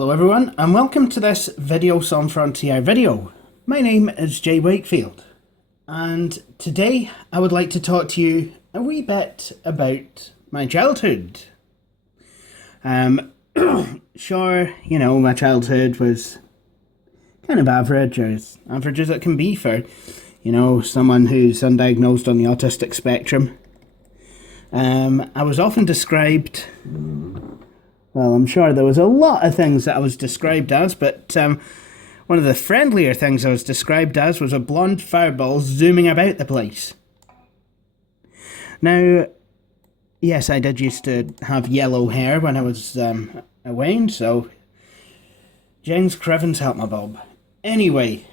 Hello everyone and welcome to this Video Song Frontier video. My name is Jay Wakefield and today I would like to talk to you a wee bit about my childhood. Sure, my childhood was kind of average, or as average as it can be for, someone who's undiagnosed on the autistic spectrum. I was often described... Well, I'm sure there was a lot of things that I was described as, but one of the friendlier things I was described as was a blonde fireball zooming about the place. Now, yes, I did used to have yellow hair when I was away, so James Crivens helped my bob. Anyway,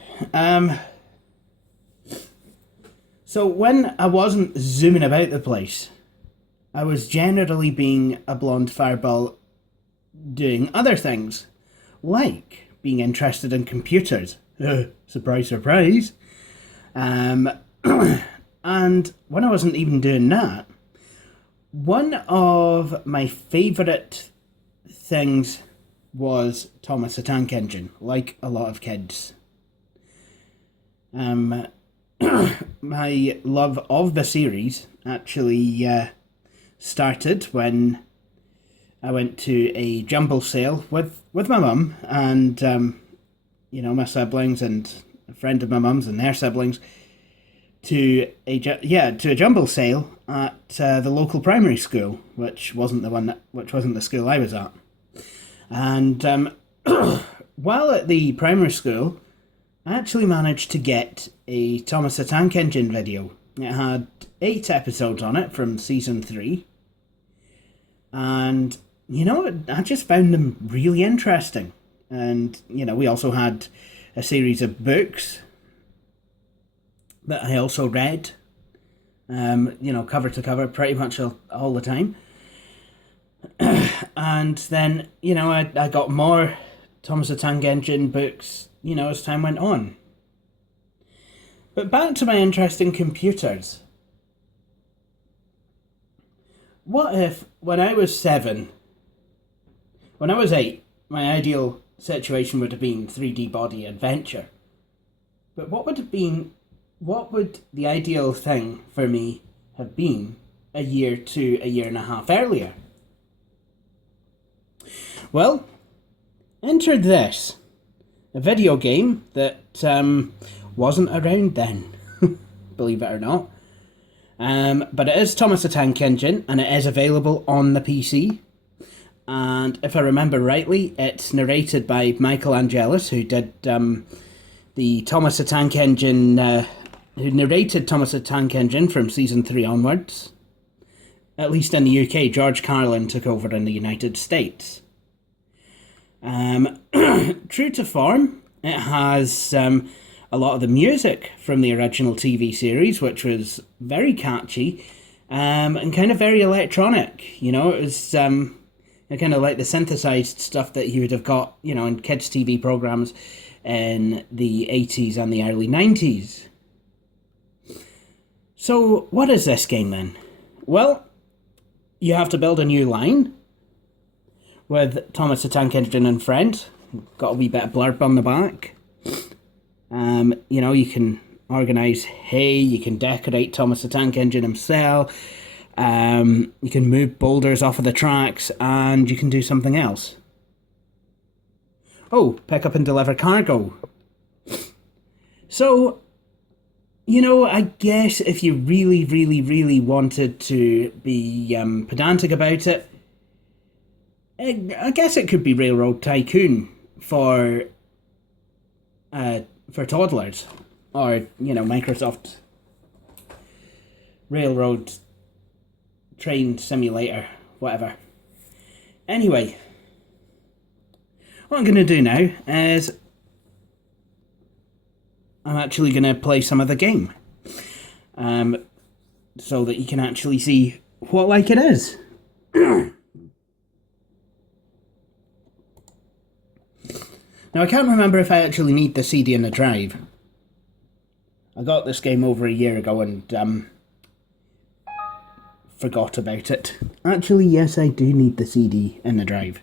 so when I wasn't zooming about the place, I was generally being a blonde fireball doing other things, like being interested in computers. Surprise, surprise. And when I wasn't even doing that, one of my favourite things was Thomas the Tank Engine, like a lot of kids. My love of the series actually started when I went to a jumble sale with my mum and, my siblings and a friend of my mum's and their siblings to a jumble sale at the local primary school, which wasn't the school I was at. And while at the primary school, I actually managed to get a Thomas the Tank Engine video. It had 8 episodes on it from season 3. And I just found them really interesting. And, we also had a series of books that I also read, cover to cover pretty much all the time. And then, I got more Thomas the Tank Engine books, as time went on. But back to my interest in computers. What if, when I was 7... When I was 8, my ideal situation would have been 3D body adventure. But what would the ideal thing for me have been a year to a year and a half earlier? Well, enter this, a video game that wasn't around then, believe it or not. But it is Thomas the Tank Engine, and it is available on the PC. And if I remember rightly, it's narrated by Michael Angelis, who did the Thomas the Tank Engine, who narrated Thomas the Tank Engine from season 3 onwards. At least in the UK, George Carlin took over in the United States. True to form, it has a lot of the music from the original TV series, which was very catchy and kind of very electronic. It was... kind of like the synthesized stuff that you would have got, in kids' TV programs in the 80s and the early 90s. So, what is this game then? Well, you have to build a new line with Thomas the Tank Engine and friends. Got a wee bit of blurb on the back. You can organise hay, you can decorate Thomas the Tank Engine himself. You can move boulders off of the tracks, and you can do something else. Oh, pick up and deliver cargo. So, I guess if you really, really, really wanted to be pedantic about it, I guess it could be Railroad Tycoon for toddlers, or Microsoft Railroad Train Simulator, whatever. Anyway, what I'm going to do now is I'm actually going to play some of the game, so that you can actually see what like it is. Now, I can't remember if I actually need the CD and the drive. I got this game over a year ago and forgot about it. Actually, yes, I do need the CD and the drive.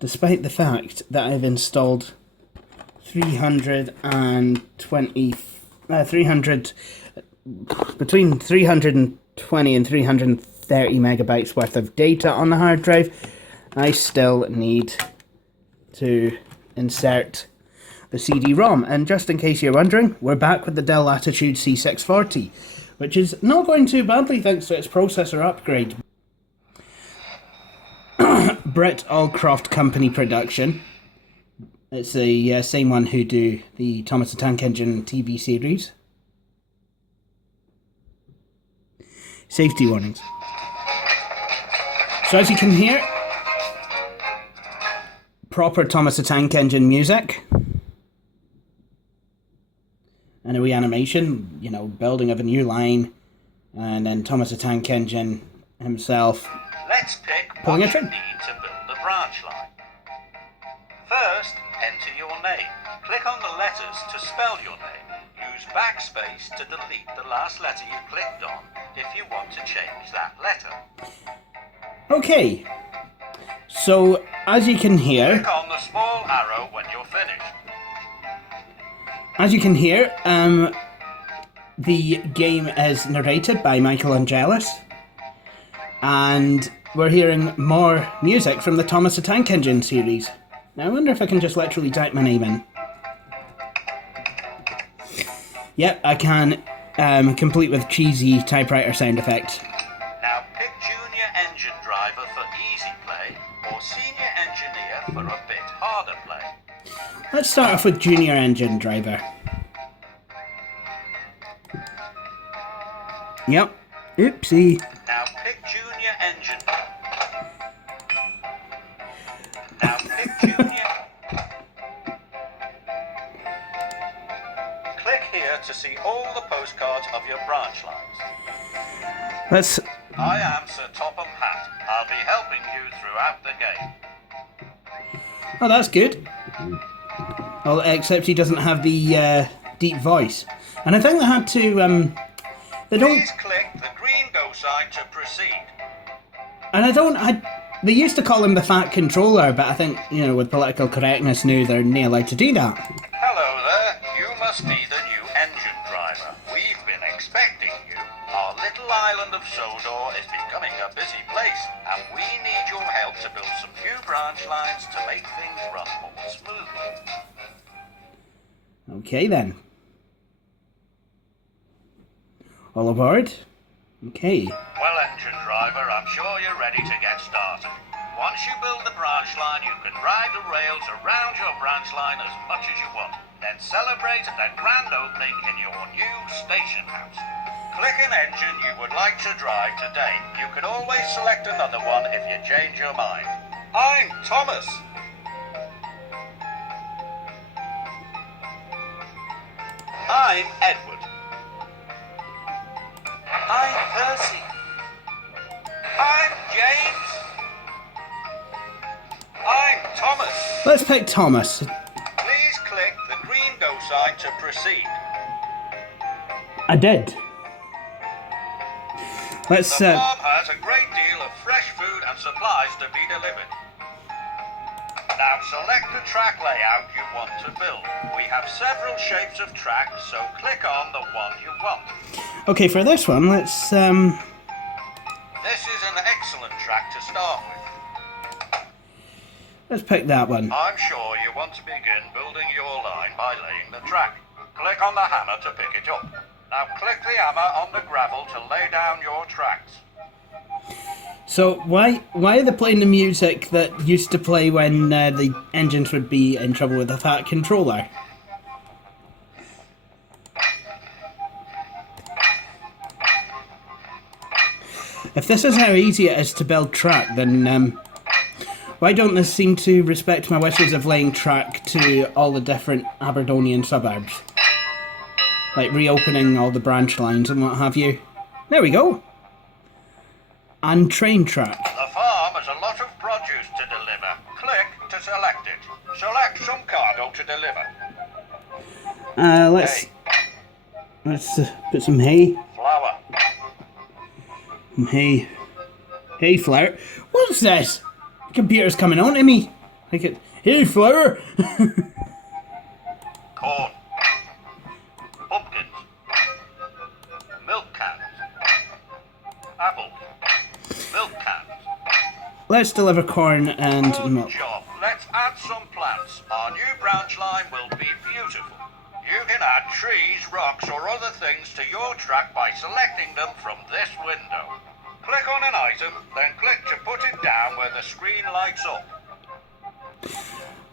despite the fact that I've installed 300 between 320 and 330 megabytes worth of data on the hard drive, I still need to insert the CD-ROM. And just in case you're wondering, we're back with the Dell Latitude C640, which is not going too badly thanks to its processor upgrade. Britt Allcroft Company production. It's the same one who do the Thomas the Tank Engine TV series. Safety warnings. So as you can hear, proper Thomas the Tank Engine music. And a wee animation, you know, building of a new line. And then Thomas the Tank Engine himself. Let's pick pulling what a trim. you need to build the branch line. First, enter your name. Click on the letters to spell your name. Use backspace to delete the last letter you clicked on if you want to change that letter. Okay, so as you can hear, Click on the small arrow when you're finished. as you can hear, the game is narrated by Michael Angelis, and we're hearing more music from the Thomas the Tank Engine series. Now I wonder if I can just literally type my name in. Yep, I can, complete with cheesy typewriter sound effects. Now pick Junior Engine Driver for easy play or Senior Engineer for a bit harder play. Let's start off with Junior Engine Driver. Yep, oopsie. Now pick Junior Engine. Now pick Junior. Click here to see all the postcards of your branch lines. Let's... I am Sir Topham Hatt. I'll be helping you throughout the game. Oh, that's good. Well, except he doesn't have the deep voice. And I think they had to, they don't... Please click the green go sign to proceed. And they used to call him the Fat Controller, but I think, you know, with political correctness now, they're not allowed to do that. Hello there. You must be the new engine driver. We've been expecting you. Our little island of Sodor is becoming a busy place, and we need your help to build some new branch lines to make things run more smoothly. Okay, then. All aboard? Okay. Well, engine driver, I'm sure you're ready to get started. Once you build the branch line, you can ride the rails around your branch line as much as you want. Then celebrate at that grand opening in your new station house. Click an engine you would like to drive today. You can always select another one if you change your mind. I'm Thomas. I'm Edward. I'm Percy. I'm James. I'm Thomas. Let's pick Thomas. Please click the green go sign to proceed. I did. Let's, The farm has a great deal of fresh food and supplies to be delivered. Now select the track layout you want to build. We have several shapes of track, so click on the one you want. Okay, for this one, let's, This is an excellent track to start with. let's pick that one. I'm sure you want to begin building your line by laying the track. Click on the hammer to pick it up. Now click the hammer on the gravel to lay down your tracks. So why are they playing the music that used to play when the engines would be in trouble with the Fat Controller? If this is how easy it is to build track, then why don't they seem to respect my wishes of laying track to all the different Aberdonian suburbs? Like reopening all the branch lines and what have you. There we go. And train track. The farm has a lot of produce to deliver. Click to select it. Select some cargo to deliver. Let's Hay, put some hay. flour, Hey, flower. What's this? The computer's coming on to me. I could... Hey, flower! Corn. Pumpkins. Milk cans. Apples. Milk cans. Let's deliver corn and Good milk. job. Let's add some plants. Our new branch line will be beautiful. You can add trees, rocks or other things to your track by selecting them from this window. Click on an item, then click to put it down where the screen lights up.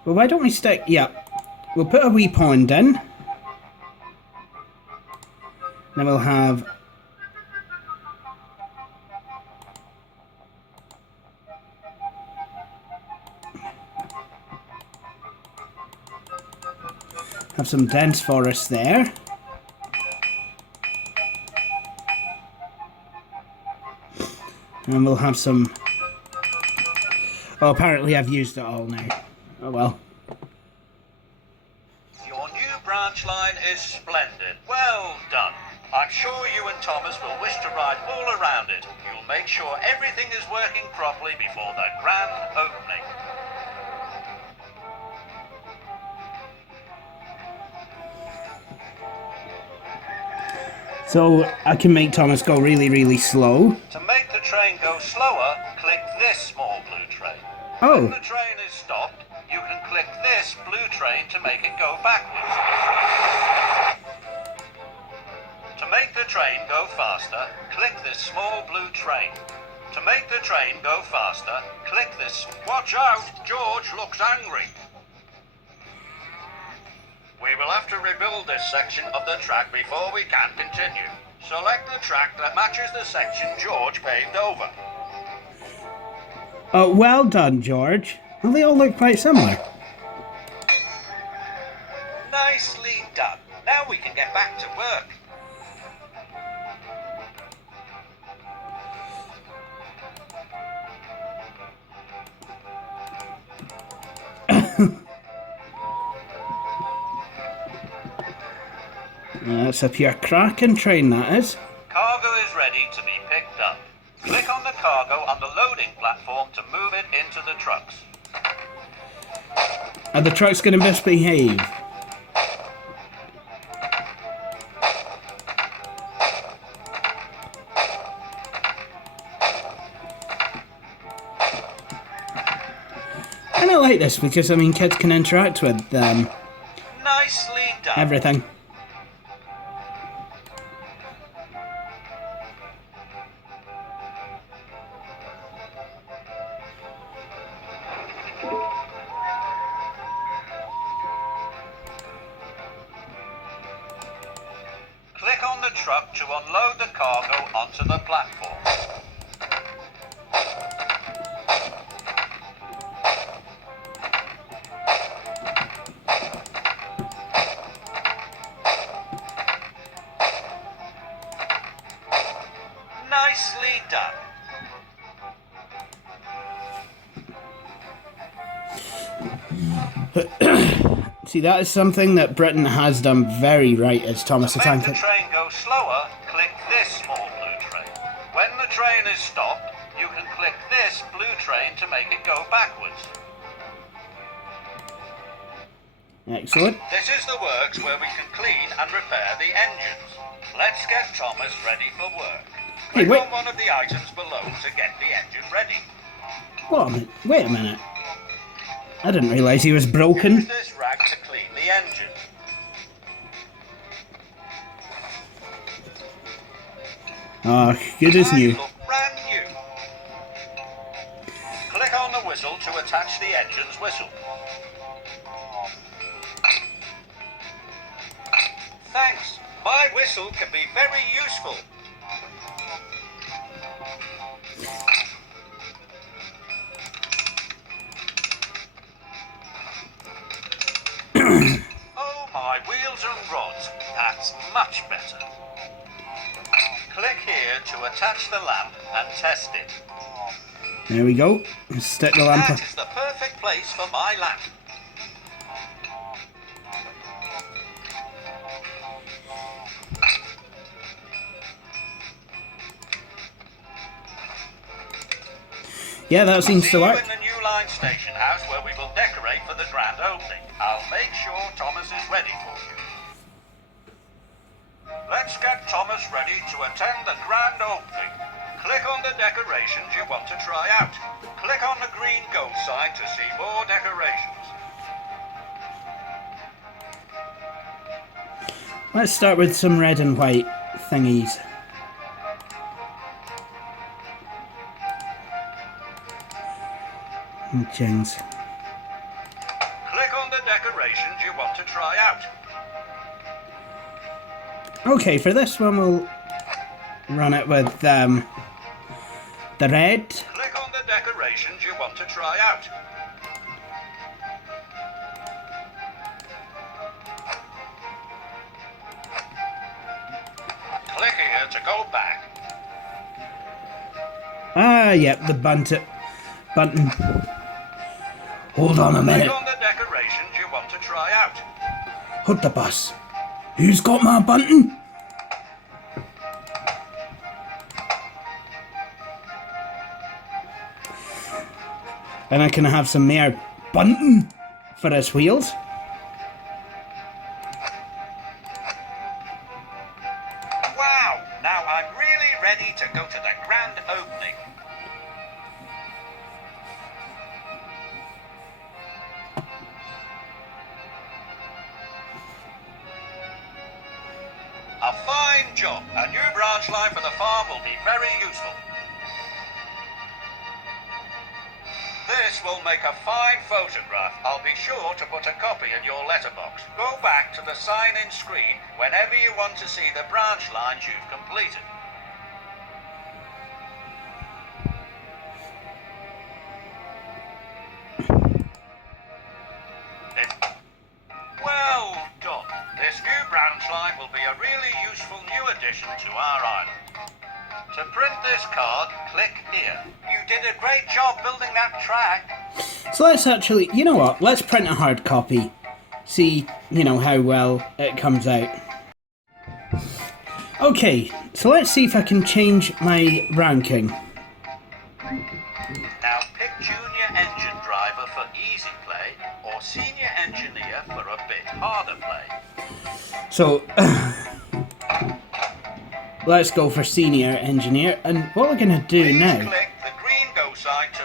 Well, why don't we stick... Yeah. We'll put a wee pond in. Then we'll have... Have some dense forest there. And we'll have some... Oh, apparently I've used it all now. Oh well. Your new branch line is splendid. Well done. I'm sure you and Thomas will wish to ride all around it. You'll make sure everything is working properly before the grand opening. So I can make Thomas go really, really slow. To make the train go slower, click this small blue train. Oh. When the train is stopped, you can click this blue train to make it go backwards. To make the train go faster, click this small blue train. To make the train go faster, click this... Watch out! George looks angry. We will have to rebuild this section of the track before we can continue. Select the track that matches the section George paved over. Oh, well done, George. Well, they all look quite similar. Nicely done. Now we can get back to work. That's a pure cracking train, that is. Cargo is ready to be picked up. Click on the cargo on the loading platform to move it into the trucks. Are the trucks going to misbehave? I don't like this because, I mean, kids can interact with Nicely done. everything. Click on the truck to unload the cargo onto the platform. Nicely done. See, that is something that Britain has done very right as Thomas the To make Tank. the train go slower, click this small blue train. When the train is stopped, you can click this blue train to make it go backwards. Excellent. This is the works where we can clean and repair the engines. Let's get Thomas ready for work. Hey, Click wait. on one of the items below to get the engine ready. What a minute. Wait a minute. I didn't realise he was broken. Use this rag to clean the engine. Oh, good as new. They look brand new. Click on the whistle to attach the engine's whistle. Thanks. My whistle can be very useful. Oh, my wheels and rods. That's much better. Click here to attach the lamp and test it. There we go. Stick the lamp That up. is the perfect place for my lamp. Yeah, that seems See to you work. in the new line station house where we will decorate Thomas is ready for you. Let's get Thomas ready to attend the grand opening. Click on the decorations you want to try out. Click on the green go sign to see more decorations. Let's start with some red and white thingies. Jings. Click on the decorations you want to try out. Okay, for this one we'll run it with the red. Click on the decorations you want to try out. Click here to go back. Ah, yep, the button. Hold on a minute. Click on the decorations you want to try out. Hold the bus. Who's got my button? And I can have some more bunting for his wheels. Wow! Now I'm really ready to go to the grand opening. A fine job. A new branch line for the farm will be very useful. This will make a fine photograph. I'll be sure to put a copy in your letterbox. Go back to the sign-in screen whenever you want to see the branch lines you've completed. Well done. This new branch line will be a really useful new addition to our island. To print this card, click here. You did a great job building that track. So let's actually, you know what, let's print a hard copy. See, how well it comes out. Okay, so let's see if I can change my ranking. Now pick Junior Engine Driver for easy play or Senior Engineer for a bit harder play. So, let's go for Senior Engineer, and what we're going to do Please now... click the green go sign to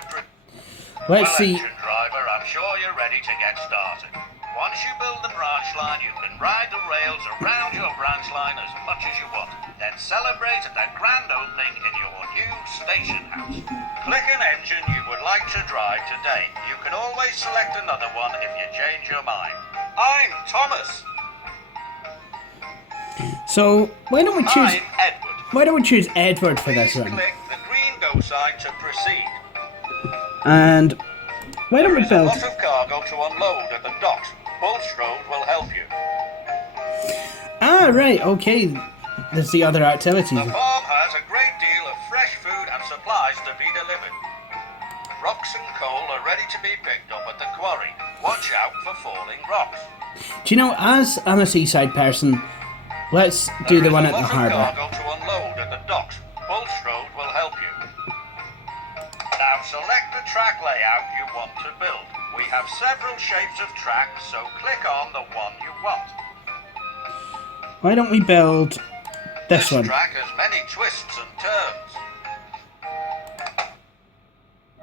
Let's see... Engine Driver, I'm sure you're ready to get started. Once you build the branch line, you can ride the rails around your branch line as much as you want. Then celebrate at the grand opening in your new station house. Click an engine you would like to drive today. You can always select another one if you change your mind. I'm Thomas. So, why don't we choose... I'm Edward. Why don't we choose Edward for this Please one? click the green go sign to proceed. And why don't we There is a build... lot of cargo to unload at the docks. Bulstrode will help you. Ah, right, okay. There's the other activities. The farm has a great deal of fresh food and supplies to be delivered. Rocks and coal are ready to be picked up at the quarry. Watch out for falling rocks. Do you know, as I'm a seaside person, let's do the one at the harbour. There is a lot of cargo to unload at the docks. Bulstrode will help you. Now select the track layout you want to build. We have several shapes of tracks, so click on the one you want. Why don't we build this one? This track has many twists and turns.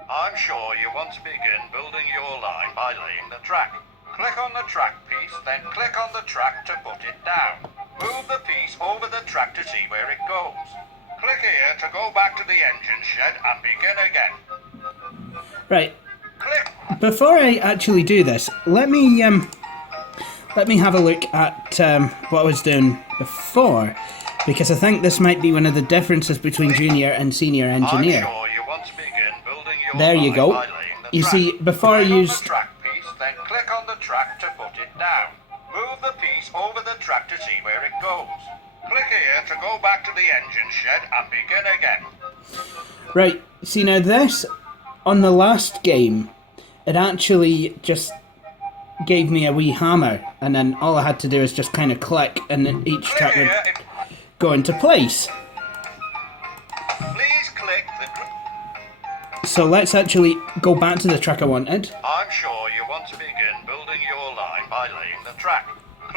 I'm sure you want to begin building your line by laying the track. Click on the track piece, then click on the track to put it down. Move the piece over the track to see where it goes. Click here to go back to the engine shed and begin again. Right. Click. Before I actually do this, let me have a look at what I was doing before, because I think this might be one of the differences between junior and senior engineer. I'm sure you want to begin building your There you line go. by laying the You track. see, before I Click on used... the track piece, then click on the track to put it down. Move the piece over the track to see where it goes. Click here to go back to the engine shed and begin again. Right, see now this, on the last game, it actually just gave me a wee hammer, and then all I had to do is just kind of click, and then each Click track would here. go into place. Please click the... So let's actually go back to the track I wanted. I'm sure you want to begin building your line by laying the track.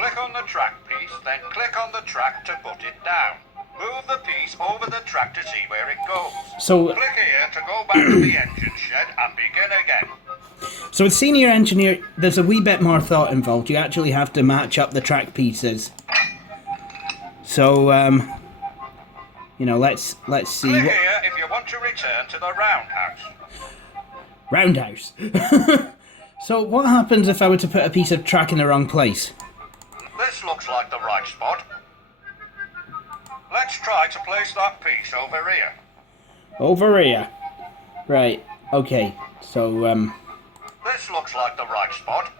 Click on the track piece, then click on the track to put it down. Move the piece over the track to see where it goes. So, Click here to go back to the engine shed and begin again. so with senior engineer, there's a wee bit more thought involved. You actually have to match up the track pieces. So, you know, let's see. Click here if you want to return to the roundhouse. Roundhouse. So what happens if I were to put a piece of track in the wrong place? This looks like the right spot. Let's try to place that piece over here. Over here. Right, okay. So, This looks like the right spot.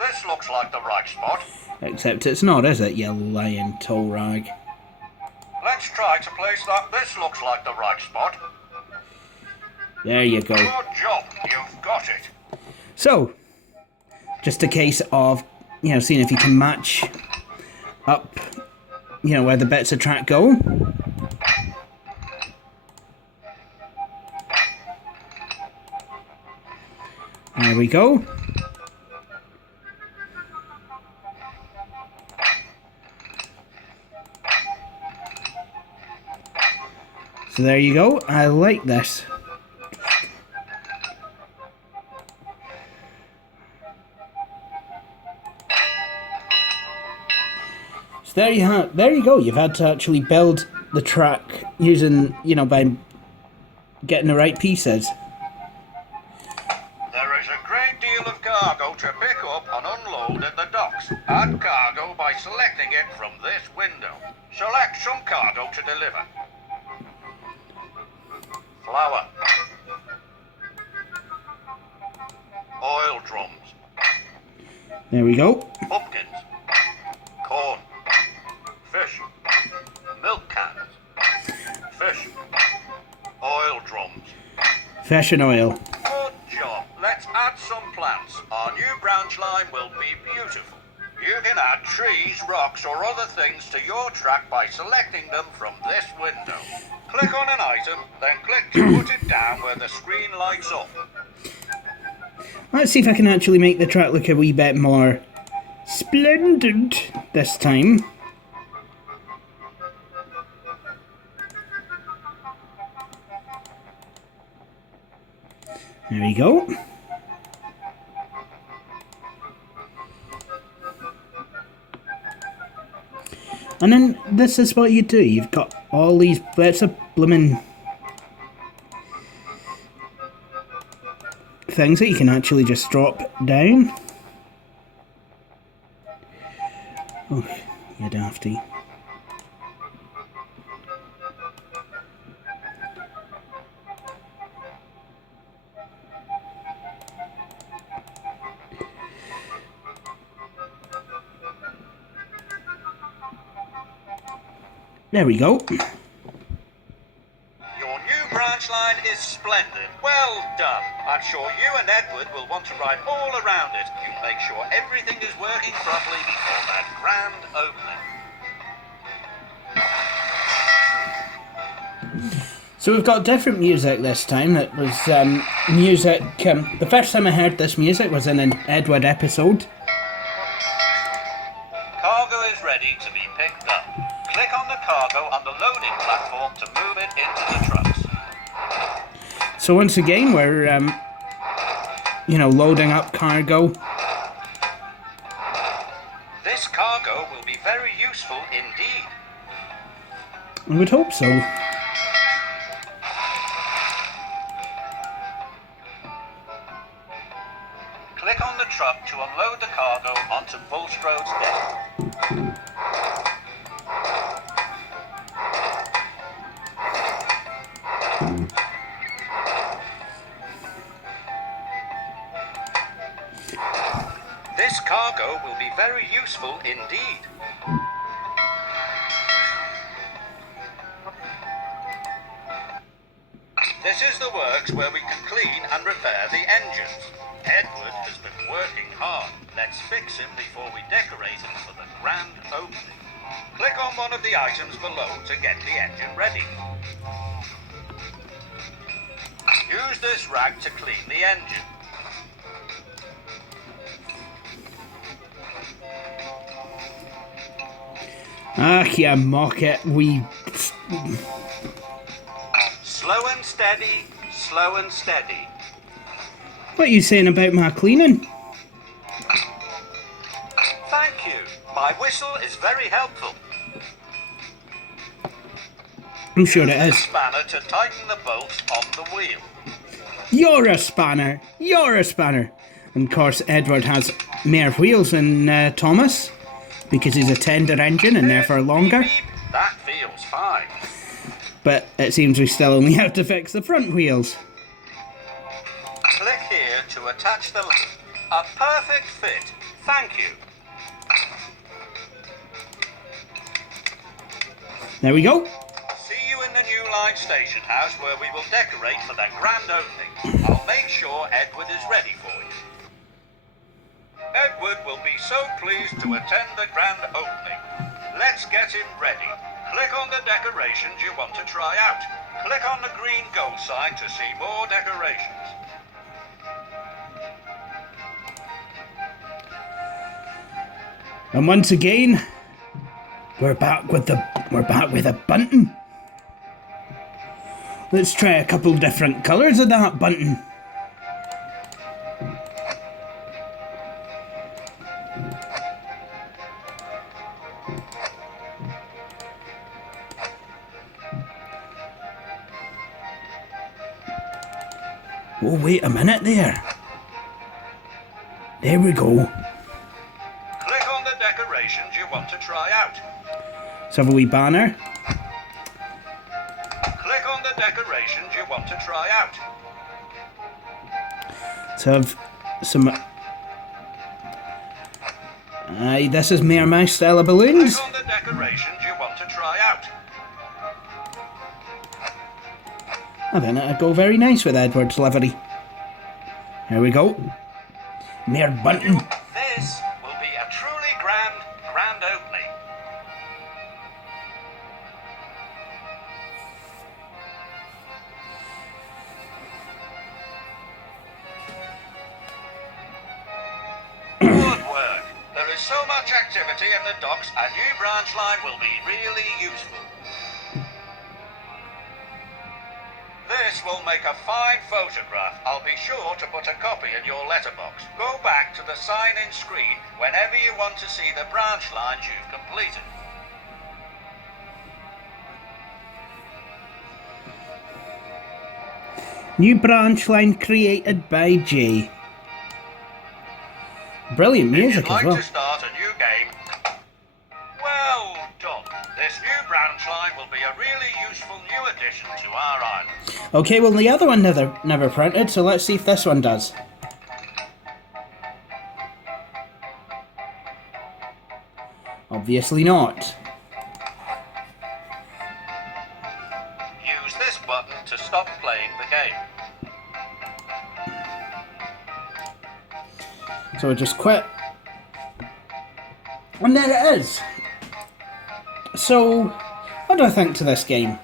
This looks like the right spot. except it's not, is it, you lying tow rag? Let's try to place that. This looks like the right spot. There you go. Good job, you've got it. So, just a case of, you know, seeing if you can match up, you know, where the bits of track go. There we go. So there you go. I like this. So there you go. You've had to actually build the track using, you know, by getting the right pieces. There is a great deal of cargo to pick up and unload at the docks. Add cargo by selecting it from this window. Select some cargo to deliver. Flour. Oil drums. There we go. Pumpkins. Corn. Fish. Milk cans. Fish. Oil drums. Fish and oil. Good job. Let's add some plants. Our new branch line will be beautiful. You can add trees, rocks or other things to your track by selecting them from this window. Click on an item, then click to put it down where the screen lights up. Let's see if I can actually make the track look a wee bit more splendid this time. There we go. And then this is what you do. You've got all these bits of blooming things that you can actually just drop down. Oh, you dafty. There we go. Your new branch line is splendid. Well done. I'm sure you and Edward will want to ride all around it. You make sure everything is working properly before that grand opening. So we've got different music this time. It was music... the first time I heard this music was in an Edward episode. Cargo is ready to be picked up. Click on the cargo on the loading platform to move it into the trucks. So once again, we're, you know, loading up cargo. This cargo will be very useful indeed. I would hope so. Click on the truck to unload the cargo onto Bulstrode's deck. This cargo will be very useful indeed. This is the works where we can clean and repair the engines. Edward has been working hard. Let's fix him before we decorate him for the grand opening. Click on one of the items below to get the engine ready. Use this rag to clean the engine. Ah, you mock it. Slow and steady, slow and steady. What are you saying about my cleaning? Thank you. My whistle is very helpful. I'm sure it Use the is. spanner to tighten the bolts on the wheel. You're a spanner. You're a spanner. And of course, Edward has more wheels than Thomas, because he's a tender engine and therefore longer. Beep, beep. That feels fine. But it seems we still only have to fix the front wheels. Click here to attach the a perfect fit. Thank you. There we go. See you in the new line station house where we will decorate for the grand opening. I'll make sure Edward is ready for you. Edward will be so pleased to attend the grand opening. Let's get him ready. Click on the decorations you want to try out. Click on the green go sign to see more decorations. And once again, we're back with a bunting. Let's try a couple different colours of that bunting. Oh, wait a minute there. There we go. Click on the decorations you want to try out. Let's have a wee banner. Click on the decorations you want to try out. Let's have some... Aye, this is mere my style of balloons. Click on the decorations you want to try out. I think that'd go very nice with Edward's livery. Here we go. Mere bunting. This will be a truly grand opening. Good work. There is so much activity in the docks, a new branch line will be really useful. This will make a fine photograph. I'll be sure to put a copy in your letterbox. Go back to the sign-in screen whenever you want to see the branch lines you've completed. New branch line created by Jay. Brilliant music If you'd as like well. to start a new game, well done. This new branch line will be a really useful new addition to our island. Okay, well the other one never printed, so let's see if this one does. Obviously not. Use this button to stop playing the game. So I just quit. And there it is. So, what do I think to this game?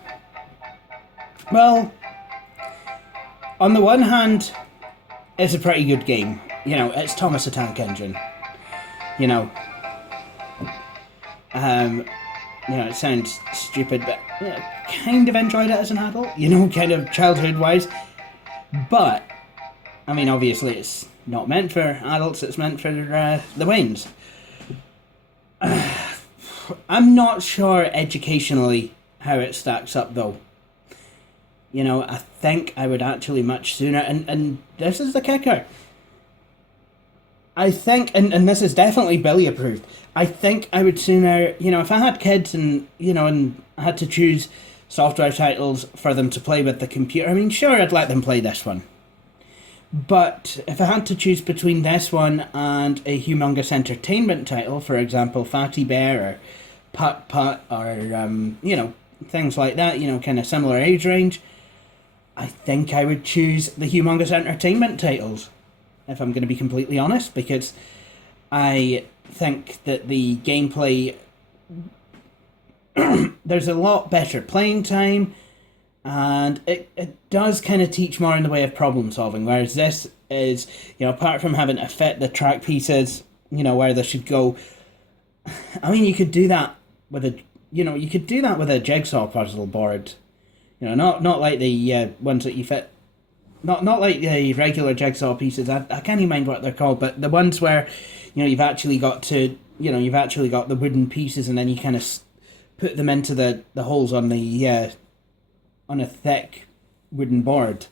Well, on the one hand, it's a pretty good game. You know, it's Thomas the Tank Engine. You know, it sounds stupid, but kind of enjoyed it as an adult. You know, kind of childhood-wise. But, I mean, obviously it's not meant for adults, it's meant for the Waynes. I'm not sure educationally how it stacks up though. You know, I think I would actually much sooner, and this is the kicker. I think, and this is definitely Billy approved, I think I would sooner, you know, if I had kids and, you know, and I had to choose software titles for them to play with the computer, I mean, sure, I'd let them play this one. But if I had to choose between this one and a humongous entertainment title, for example, Fatty Bear or Putt Putt or, you know, things like that, you know, kind of similar age range, I think I would choose the humongous entertainment titles, if I'm going to be completely honest, because I think that the gameplay, there's a lot better playing time, and it does kind of teach more in the way of problem solving, whereas this is, you know, apart from having to fit the track pieces, you know, where they should go, I mean, you could do that with a, you could do that with a jigsaw puzzle board. Not like the ones that you fit, not like the regular jigsaw pieces. I can't even mind what they're called, but the ones where, you've actually got the wooden pieces, and then you kind of put them into the holes on the on a thick wooden board.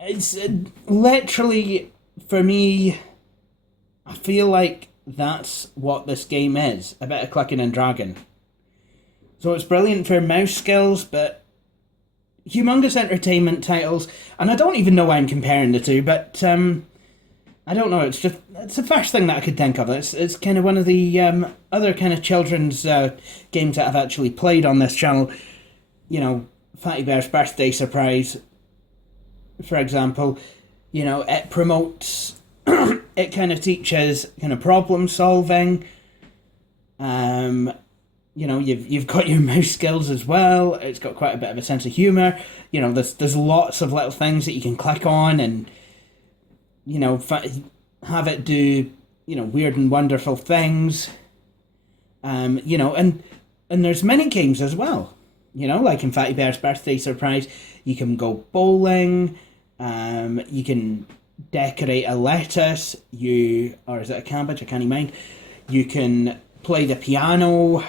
It's literally, for me, I feel like that's what this game is, a bit of clicking and dragging. So it's brilliant for mouse skills, but humongous entertainment titles, and I don't even know why I'm comparing the two, but I don't know, it's the first thing that I could think of. It's kind of one of the other kind of children's games that I've actually played on this channel. Fatty Bear's Birthday Surprise, for example. It promotes, it kind of teaches kind of problem solving. You've got your mouse skills as well. It's got quite a bit of a sense of humour. There's lots of little things that you can click on and, have it do, weird and wonderful things. And there's mini games as well. Like in Fatty Bear's Birthday Surprise, you can go bowling. You can decorate a lettuce. Or is it a cabbage? I can't even mind. You can play the piano.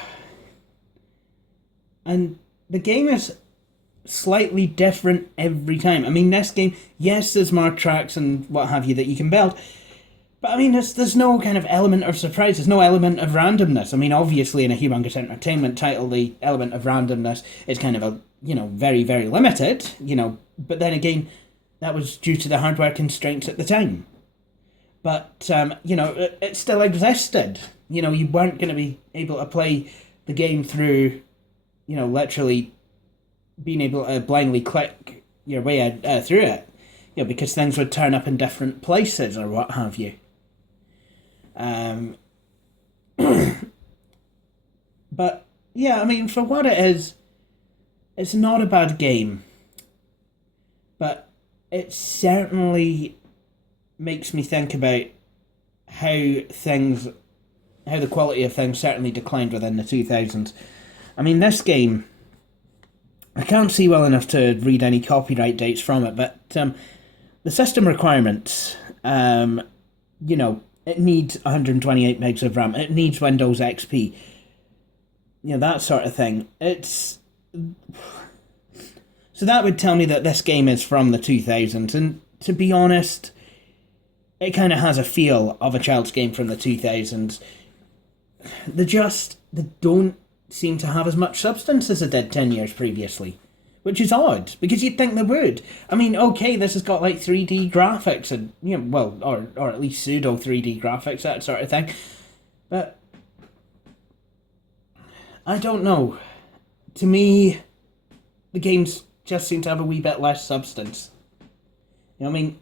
And the game is slightly different every time. This game, yes, there's more tracks and what have you that you can build, but there's no kind of element of surprise. There's no element of randomness. Obviously in a humongous entertainment title, the element of randomness is kind of very, very limited, but then again, that was due to the hardware constraints at the time. But, it still existed. You weren't going to be able to play the game through, literally being able to blindly click your way through it, because things would turn up in different places or what have you. But, yeah, for what it is, it's not a bad game. But it certainly makes me think about how the quality of things certainly declined within the 2000s. This game, I can't see well enough to read any copyright dates from it, but the system requirements, it needs 128 megs of RAM, it needs Windows XP, that sort of thing. So that would tell me that this game is from the 2000s, and to be honest, it kind of has a feel of a child's game from the 2000s. They don't seem to have as much substance as it did 10 years previously, which is odd, because you'd think they would. Okay, this has got like 3D graphics and, or at least pseudo 3D graphics, that sort of thing, but I don't know. To me, the games just seem to have a wee bit less substance. You'll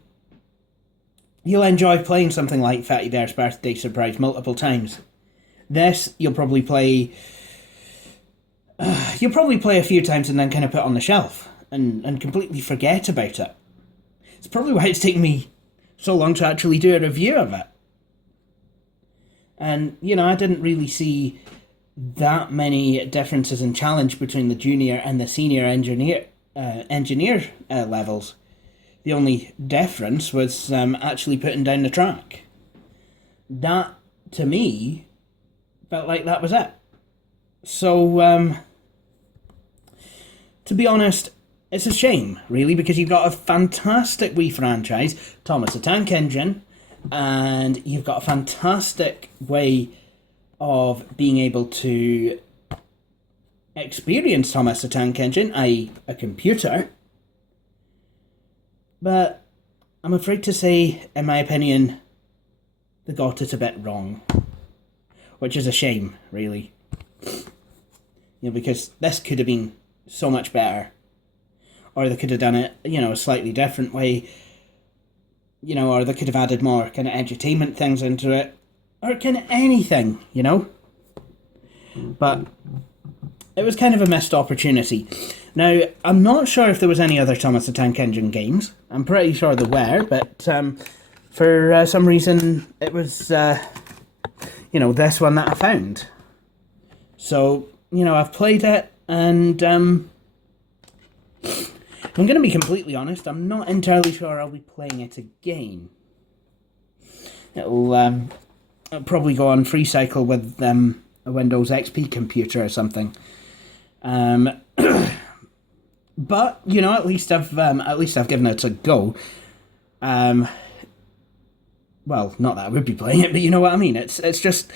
enjoy playing something like Fatty Bear's Birthday Surprise multiple times. This, you'll probably play a few times and then kind of put it on the shelf and completely forget about it. It's probably why it's taken me so long to actually do a review of it. And, I didn't really see that many differences in challenge between the junior and the senior engineer levels. The only difference was actually putting down the track. That, to me, felt like that was it. So, to be honest, it's a shame, really, because you've got a fantastic Wii franchise, Thomas the Tank Engine, and you've got a fantastic way of being able to experience Thomas the Tank Engine, i.e. a computer. But I'm afraid to say, in my opinion, they got it a bit wrong. Which is a shame, really. Because this could have been so much better. Or they could have done it, a slightly different way. Or they could have added more kind of edutainment things into it. Or kind of anything, But it was kind of a missed opportunity. Now, I'm not sure if there was any other Thomas the Tank Engine games. I'm pretty sure there were, but for some reason it was, this one that I found. So, I've played it, and I'm going to be completely honest, I'm not entirely sure I'll be playing it again. It'll probably go on free cycle with a Windows XP computer or something. But at least I've given it a go. Well, not that I would be playing it, but you know what I mean. It's just,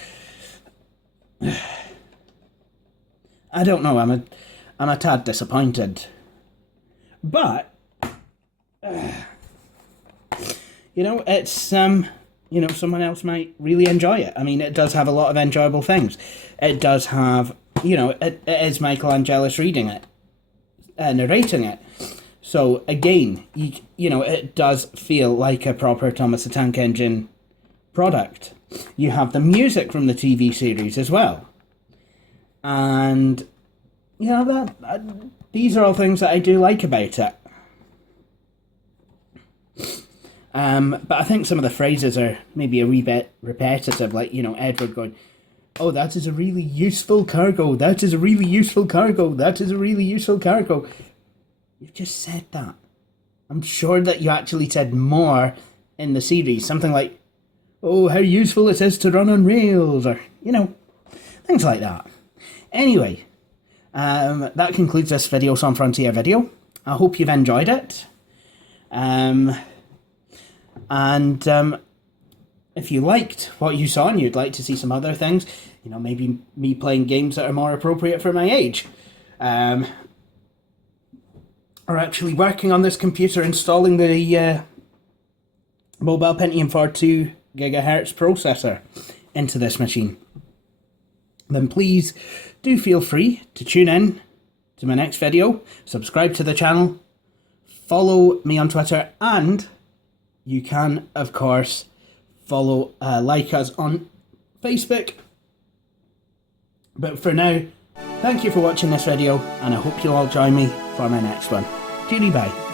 I don't know. I'm a tad disappointed, but it's someone else might really enjoy it. I mean, it does have a lot of enjoyable things. It does have, it is Michael Angelis reading it, narrating it. So again, it does feel like a proper Thomas the Tank Engine product. You have the music from the TV series as well, and these are all things that I do like about it. But I think some of the phrases are maybe a wee bit repetitive, like Edward going, "Oh, that is a really useful cargo. That is a really useful cargo. That is a really useful cargo." You've just said that. I'm sure that you actually said more in the series. Something like, "Oh, how useful it is to run on rails," or, things like that. Anyway, that concludes this Video Sans Frontières video. I hope you've enjoyed it. And if you liked what you saw and you'd like to see some other things, maybe me playing games that are more appropriate for my age, or actually working on this computer, installing the Mobile Pentium 4 2 GHz processor into this machine, then please do feel free to tune in to my next video, subscribe to the channel, follow me on Twitter, and you can, of course, like us on Facebook. But for now, thank you for watching this video, and I hope you'll all join me for my next one. Cheery bye.